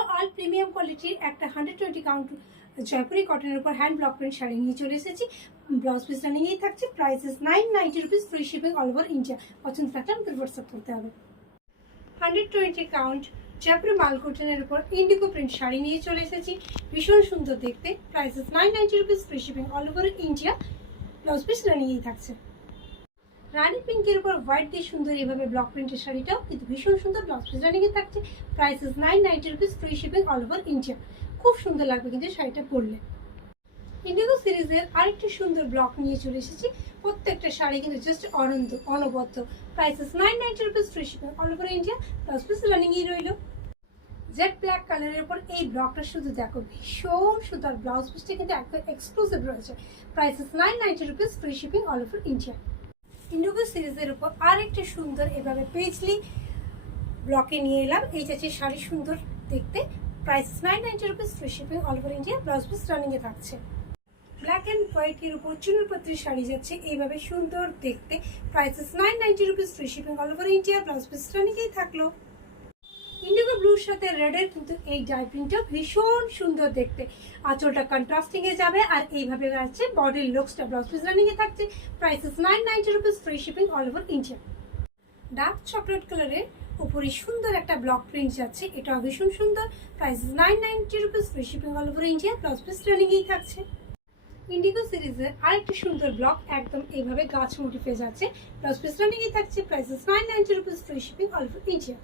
Hello all premium কোয়ালিটির একটা 120 count Jaipuri কটনের উপর হ্যান্ড ব্লক প্রিন্ট শাড়ি নিয়ে চলে এসেছি। ব্লাউজ পিস রানিংয়েই থাকছে। Price is 990 rupees, free shipping all over India. পছন্দ থাকলে আমাদের হোয়াটসঅ্যাপ করতে হবে। 120 কাউন্ট জয়পুরি মাল কটনের উপর ইন্ডিগো প্রিন্ট শাড়ি নিয়ে চলে এসেছি। ভীষণ সুন্দর দেখতে। Price is 990 rupees, free shipping all over India. Blouse piece রানিংয়েই থাকছে। রানি পিঙ্কের উপর হোয়াইট দিয়ে সুন্দর এভাবে ব্লক প্রিন্টের শাড়িটাও কিন্তু ভীষণ সুন্দর, ব্লাউজ পিস রানিংয়ে থাকছে। Price is 990 rupees, free shipping all over India. খুব সুন্দর লাগবে কিন্তু শাড়িটা পরলে। ইন্ডিগো সিরিজের আরেকটি সুন্দর ব্লক নিয়ে চলে এসেছি। প্রত্যেকটা শাড়ি কিন্তু জাস্ট অনবদ্য। Price is 990 rupees, free shipping all over India. Blouse piece রানিংয়েই রইল। জেড ব্ল্যাক কালারের উপর এই ব্লকটা শুধু দেখো, ভীষণ সুন্দর। ব্লাউজ পিসটা কিন্তু একদম এক্সক্লুসিভ রয়েছে। Price is 990 rupees, free shipping all over India. Indigo সিরিজের উপর আরেকটা সুন্দর এভাবে পেজলি ব্লকে নিয়ে এলাম। এই যাচ্ছে শাড়ি, সুন্দর দেখতে। Price 990 rupees, free shipping all over India. Blouse piece রানিংয়ে থাকছে। ব্ল্যাক অ্যান্ড হোয়াইটের উপর চুনরপত্রী শাড়ি যাচ্ছে এইভাবে সুন্দর দেখতে। Price is 990 rupees, free shipping all over India. Blouse piece রানিংয়েই থাকলো। ইন্ডিগো ব্লুর সাথে রেডের কিন্তু এই ডাই প্রিন্টটা ভীষণ সুন্দর দেখতে। আঁচলটা কন্ট্রাস্টিং এ যাবে আর এইভাবে আছে বডির লুকসটা। ব্লাউজ পিস রানিংয়ে থাকছে। Price is 990 rupees, free shipping all over India. Dark chocolate কালারের উপরে সুন্দর একটা ব্লক প্রিন্ট যাচ্ছে, এটাও ভীষণ সুন্দর। Price is 990 rupees, free shipping all over India. Blouse piece রানিংয়েই থাকছে। ইন্ডিগো সিরিজের আরেকটি সুন্দর ব্লক একদম এইভাবে গাছ মোটিফে যাচ্ছে। ব্লাউজ পিস রানিংয়েই থাকছে। Price is 990 rupees, free shipping all over India.